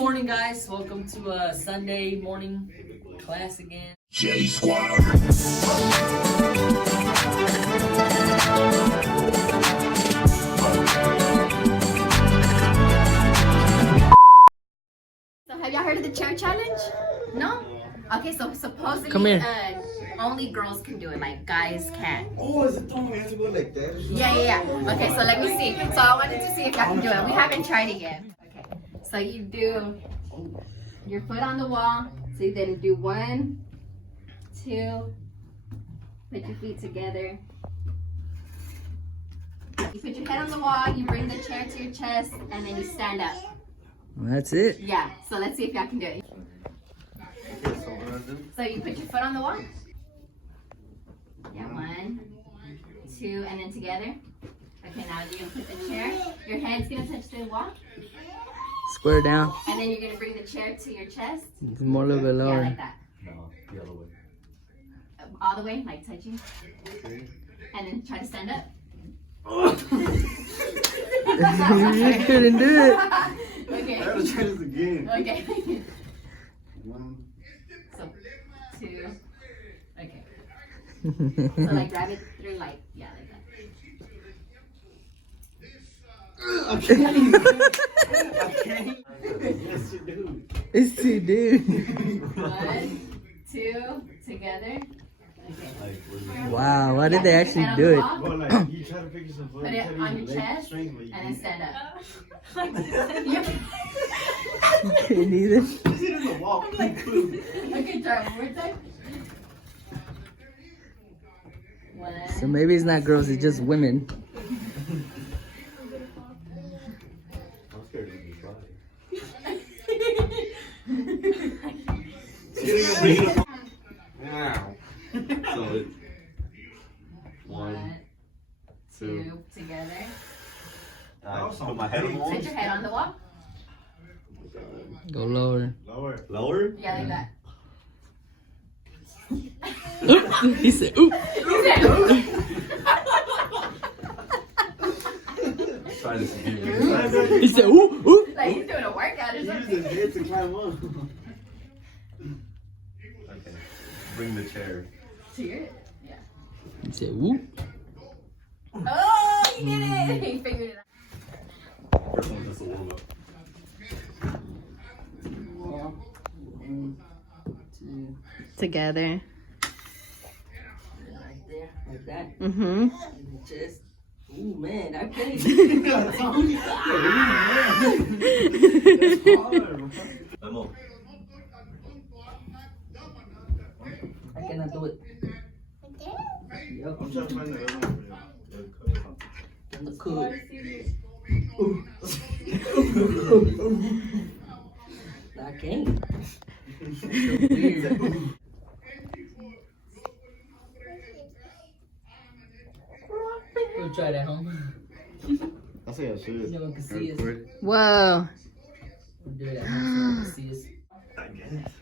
morning, guys. Welcome to a Sunday morning class again. J.Squad. So have y'all heard of the chair challenge? No? Okay, so supposedly Come here. Only girls can do it, like guys can't. Oh, is it throwing hands to go like that? Yeah. Okay, so let me see. So I wanted to see if y'all can do it. We haven't tried it yet. Okay, so you do your foot on the wall. So you then do 1, 2, put your feet together. You put your head on the wall, you bring the chair to your chest, and then you stand up. That's it. Yeah, so let's see if y'all can do it. So you put your foot on the wall. Yeah, 1, 2, and then together. Okay, now you're gonna put the chair. Your head's gonna touch the wall. Square down. And then you're gonna bring the chair to your chest. More a little bit lower. Yeah, like that. No, the other way. All the way, like touching. And then try to stand up. You couldn't do it. Okay. I gotta try this again. Okay. 1. So 2. Okay. So like grab it through like like that. Okay. Yes, you do. It's too, dude. 1, 2, together. Okay. Wow, why did they actually do it? Well, like, you try to figure some Put it on your chest and then stand up. You Couldn't either. Sit in the wall. Okay, try it one more time. 1. So maybe it's not girls, it's just women. I'm scared of this body. Now. So it's 1, 2. Together. Put my head on the wall. Put your head on the wall. Go lower. Lower. Lower? Yeah, like that. He said, ooh. Try this again. He said, ooh, ooh. Like he's doing a workout or Use something. his head to climb up. Okay. Bring the chair. To your, yeah. He said, ooh. Oh, he did it! He figured it out. First one just a warm up. 1, 2. Together. Right there, like that. Mm-hmm. And the chest. Ooh, man, I can't. That's hard. Memo. I cannot do it. Yup. I'm trying to find the other one for you. The cook. I can't. It's so weird. We'll try that home. I say I should. No one can see us. Whoa. We'll do it at home so no one can see us. I guess.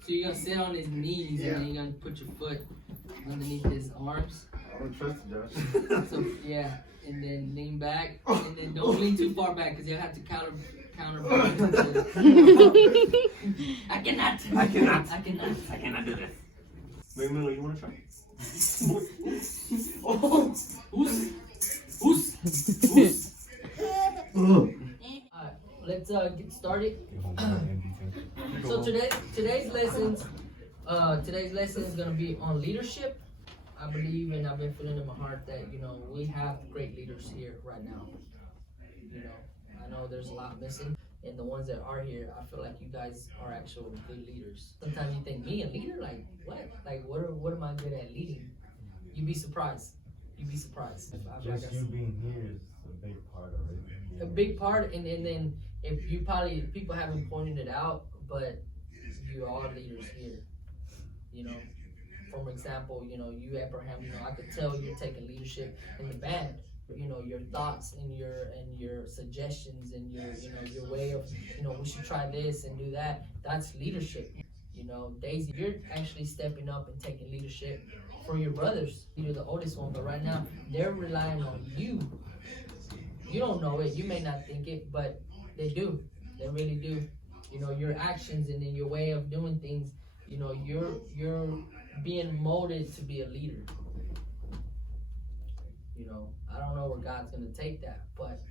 So you're gonna sit on his knees and then you're gonna put your foot underneath his arms. I don't trust you, Josh. So yeah, and then lean back, and then don't lean too far back because you'll have to counter. I cannot do this. Wait a minute, you wanna try? Oh, oos. Let's get started. So today's lesson is gonna be on leadership. I believe, and I've been feeling in my heart that we have great leaders here right now. I know there's a lot missing, and the ones that are here, I feel like you guys are actual good leaders. Sometimes you think, me a leader? Like what? Like what am I good at leading? You'd be surprised. Just you being here is a big part of it. A big part, and then if you people haven't pointed it out, but you are leaders here. For example, you Abraham, I could tell you're taking leadership in the band. Your thoughts and your suggestions and your way of we should try this and do that. That's leadership. Daisy, you're actually stepping up and taking leadership for your brothers. You're the oldest one, but right now they're relying on you You don't know it. You may not think it, but they do. They really do. You know, your actions and then your way of doing things, you know, you're being molded to be a leader. You know, I don't know where God's gonna take that, but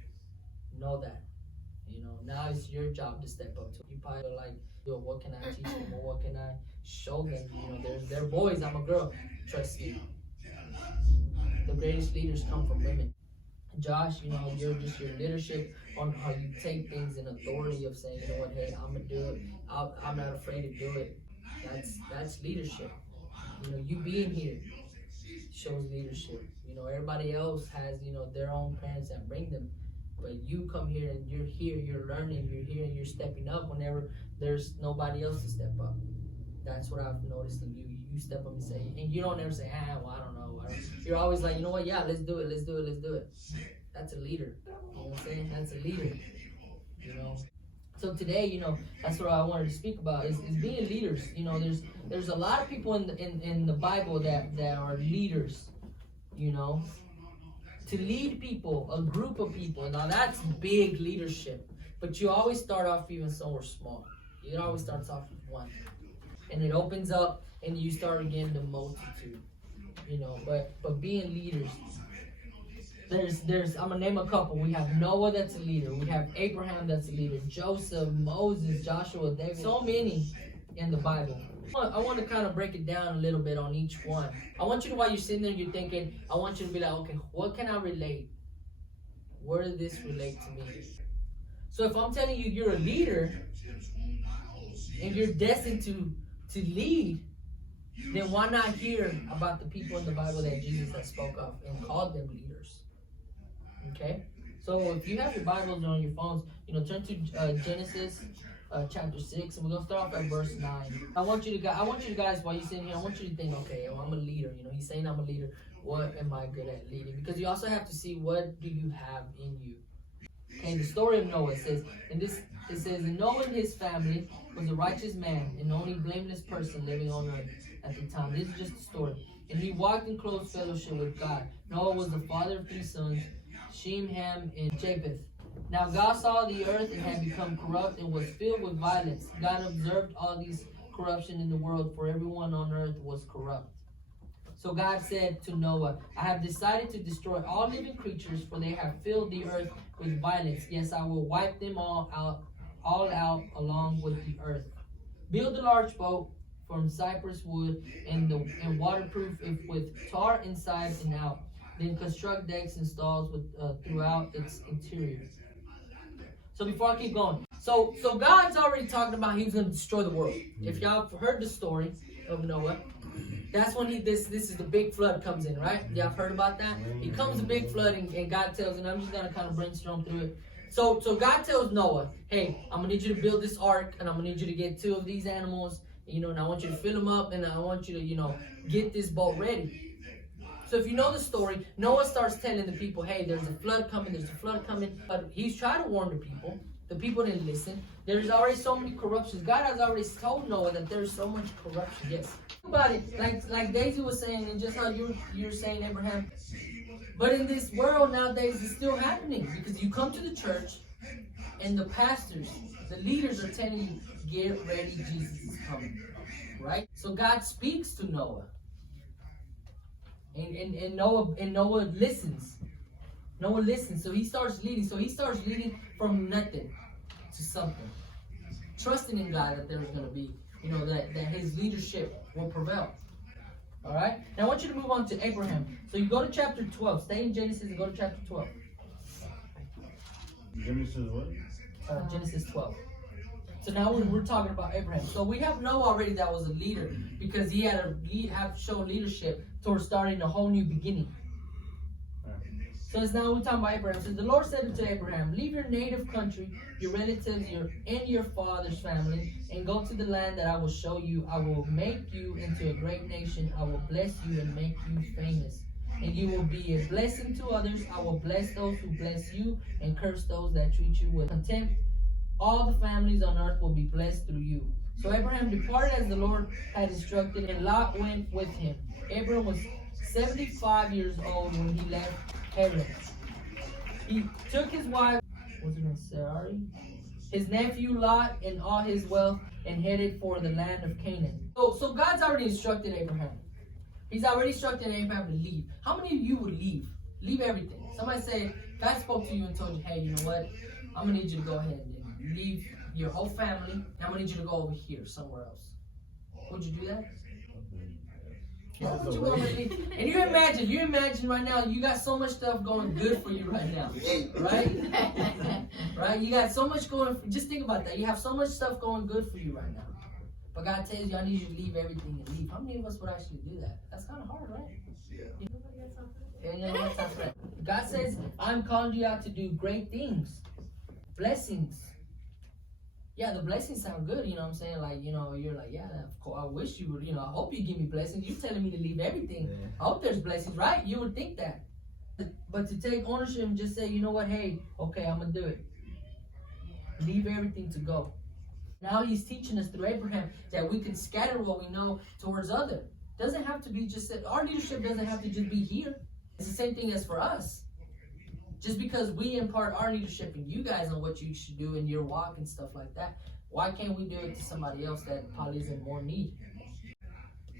know that. You know, now it's your job to step up to. You probably are like, yo, what can I teach them or what can I show them? You know, they're boys, I'm a girl. Trust me. The greatest leaders come from women. Josh, you know, you're just your leadership on how you take things in authority of saying, you know what, hey, I'm gonna do it. I'm not afraid to do it. That's leadership. You know, you being here shows leadership. You know, everybody else has, you know, their own parents that bring them. But you come here and you're here, you're learning, you're here and you're stepping up whenever there's nobody else to step up. That's what I've noticed in you. You step up and say, and you don't ever say, well, I don't know. You're always like, you know what, yeah, let's do it. That's a leader. You know what I'm saying? That's a leader. You know. So today, you know, that's what I wanted to speak about is being leaders. You know, there's a lot of people in the Bible that are leaders, you know. To lead people, a group of people, now that's big leadership. But you always start off even somewhere small. It always starts off with one. And it opens up and you start getting the multitude. You know, but being leaders. I'm gonna name a couple. We have Noah that's a leader. We have Abraham that's a leader. Joseph, Moses, Joshua, David. So many in the Bible. I want to kind of break it down a little bit on each one. I want you to, while you're sitting there, you're thinking, I want you to be like, okay, what can I relate? Where does this relate to me? So if I'm telling you you're a leader and you're destined to lead, then why not hear about the people in the Bible that Jesus has spoke of and called them leaders? Okay? So if you have your Bibles on your phones, you know, turn to Genesis chapter 6, and we're gonna start off at verse 9. I want you guys, while you're sitting here, I want you to think, okay, well, I'm a leader. You know, he's saying I'm a leader. What am I good at leading? Because you also have to see what do you have in you. Okay, the story of Noah says, and Noah and his family was a righteous man and the only blameless person living on earth at the time. This is just a story. And he walked in close fellowship with God. Noah was the father of 3 sons, Shem, Ham, and Japheth. Now God saw the earth and had become corrupt and was filled with violence. God observed all these corruption in the world, for everyone on earth was corrupt. So God said to Noah, I have decided to destroy all living creatures, for they have filled the earth with violence. Yes, I will wipe them all out along with the earth. Build a large boat from cypress wood and waterproof with tar inside and out. Then construct decks and stalls throughout its interior. So before I keep going, so God's already talking about He's going to destroy the world. If y'all have heard the story of Noah, that's when this is the big flood comes in, right? Y'all have heard about that? He comes a big flood and God tells him, I'm just going to kind of brainstorm through it. So God tells Noah, hey, I'm going to need you to build this ark, and I'm going to need you to get 2 of these animals, you know, and I want you to fill them up, and I want you to, you know, get this boat ready. So if you know the story, Noah starts telling the people, hey, there's a flood coming. But he's trying to warn the people. The people didn't listen. There's already so many corruptions. God has already told Noah that there's so much corruption. Yes. Think about it, like Daisy was saying, and just how you're saying, Abraham. But in this world nowadays, it's still happening. Because you come to the church, and the pastors, the leaders are telling you, get ready, Jesus is coming. Right? So God speaks to Noah. And Noah listens. Noah listens. So he starts leading. So he starts leading from nothing to something. Trusting in God that there's going to be, you know, that his leadership will prevail. All right? Now I want you to move on to Abraham. So you go to chapter 12. Stay in Genesis and go to chapter 12. Genesis what? Genesis 12. So now we're talking about Abraham. So we have Noah already that was a leader because he had shown leadership towards starting a whole new beginning. So it's now we're talking about Abraham. So the Lord said to Abraham, leave your native country, your relatives, and your father's family, and go to the land that I will show you. I will make you into a great nation. I will bless you and make you famous. And you will be a blessing to others. I will bless those who bless you and curse those that treat you with contempt. All the families on earth will be blessed through you. So Abraham departed as the Lord had instructed, and Lot went with him. Abraham was 75 years old when he left Haran. He took his wife, what's her name, Sarai, his nephew Lot, and all his wealth, and headed for the land of Canaan. So God's already instructed Abraham. He's already instructed Abraham to leave. How many of you would leave? Leave everything. Somebody say, God spoke to you and told you, hey, you know what? I'm going to need you to go ahead and leave your whole family. I'm going to need you to go over here, somewhere else. Would you do that? Why would you go over there? And you imagine right now, you got so much stuff going good for you right now. Right? Right? You got so much going, just think about that. You have so much stuff going good for you right now. But God tells you, I need you to leave everything and leave. How many of us would actually do that? That's kind of hard, right? Yeah. God says, I'm calling you out to do great things. Blessings. Yeah, the blessings sound good, you know what I'm saying? Like, you know, you're like, yeah, of course, I wish you would, you know, I hope you give me blessings. You're telling me to leave everything. Yeah. I hope there's blessings, right? You would think that. But to take ownership and just say, you know what, hey, okay, I'm going to do it. Leave everything to go. Now he's teaching us through Abraham that we can scatter what we know towards others. Doesn't have to be just, our leadership doesn't have to just be here. It's the same thing as for us. Just because we impart our leadership in you guys on what you should do in your walk and stuff like that, why can't we do it to somebody else that probably is in more need?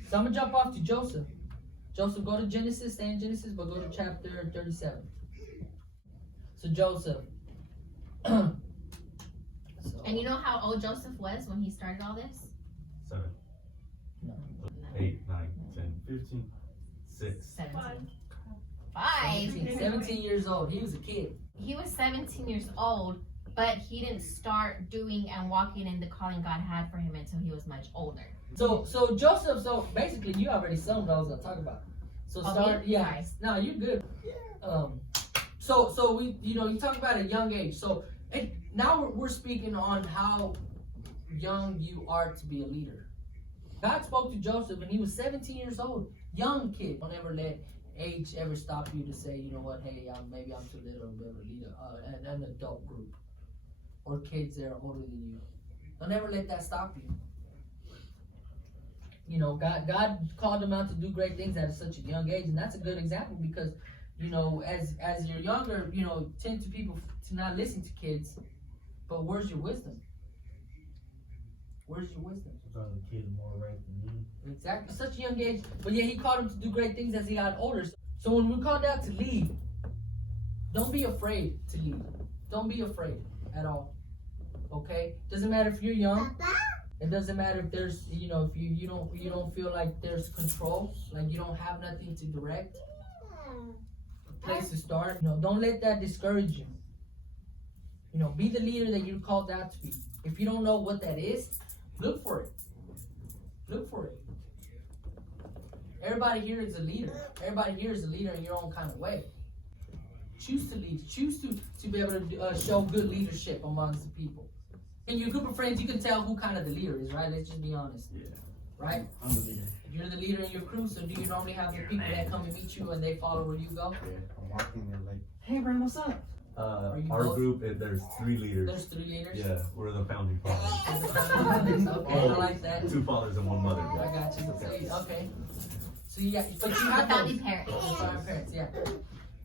So I'm going to jump off to Joseph. Joseph, go to Genesis, stay in Genesis, but go to chapter 37. So Joseph. And you know how old Joseph was when he started all this? 7, 8, 9, 10, 15, 6, 17. 17 years old. He was a kid. He was 17 years old, but he didn't start doing and walking in the calling God had for him until he was much older. So Joseph, so basically you already summed what I was gonna talk about. So start, yeah. Sorry. No, you're good. So we, you know, you talk about a young age. So now we're speaking on how young you are to be a leader. God spoke to Joseph when he was 17 years old, young kid. Don't ever let age ever stop you to say, you know what, hey, maybe I'm too little to be able to lead an adult group or kids that are older than you. Don't ever let that stop you. You know, God called him out to do great things at such a young age, and that's a good example because, you know, as you're younger, you know, tend to people to not listen to kids, but where's your wisdom? Where's your wisdom? Sometimes the kid is more right than me. Exactly, such a young age, but yeah, he called him to do great things as he got older. So when we're called out to lead, don't be afraid to lead. Don't be afraid at all. Okay? Doesn't matter if you're young. It doesn't matter if there's, you know, if you don't feel like there's control, like you don't have nothing to direct, a place to start. You know, don't let that discourage you. You know, be the leader that you're called out to be. If you don't know what that is, look for it. Look for it. Everybody here is a leader. Everybody here is a leader in your own kind of way. Choose to lead. Choose to be able to show good leadership amongst the people. In your group of friends, you can tell who kind of the leader is, right? Let's just be honest. Yeah. Right? I'm the leader. You're the leader in your crew, so do you normally have the people that come and meet you and they follow where you go? Yeah, I'm walking and like, hey, Brian, what's up? Our group, there's 3 leaders. There's 3 leaders? Yeah, we're the founding fathers. Okay, I like that. 2 fathers and 1 mother. I got you. Okay. So you got, but you have founding parents. Parents, yeah.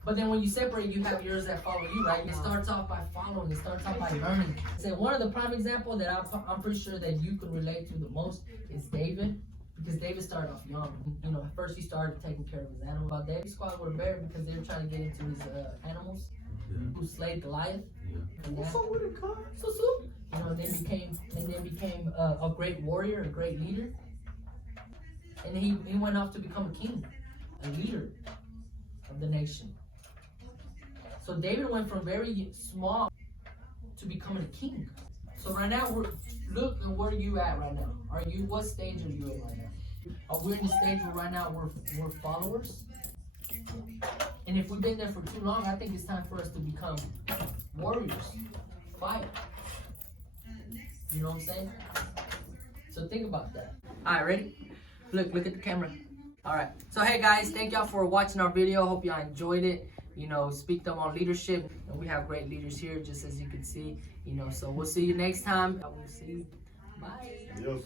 But then when you separate, you have yours that follow you, right? It starts off by following. It starts off by learning. So one of the prime examples that I'm pretty sure that you could relate to the most is David. Because David started off young. You know, first he started taking care of his animals. J.Squad were buried because they were trying to get into his animals. Who slayed Goliath. And that, you know, then became a great warrior, a great leader. And then he went off to become a king, a leader of the nation. So David went from very small to becoming a king. So right now, look at where you at right now. What stage are you in right now? We're in the stage where right now we're followers. And if we've been there for too long, I think it's time for us to become warriors. Fight. You know what I'm saying? So think about that. Alright, ready? Look at the camera. Alright. So hey guys, thank y'all for watching our video. Hope y'all enjoyed it. You know, speak them on leadership. And we have great leaders here, just as you can see. You know, so we'll see you next time. I will see you. Bye. Adios.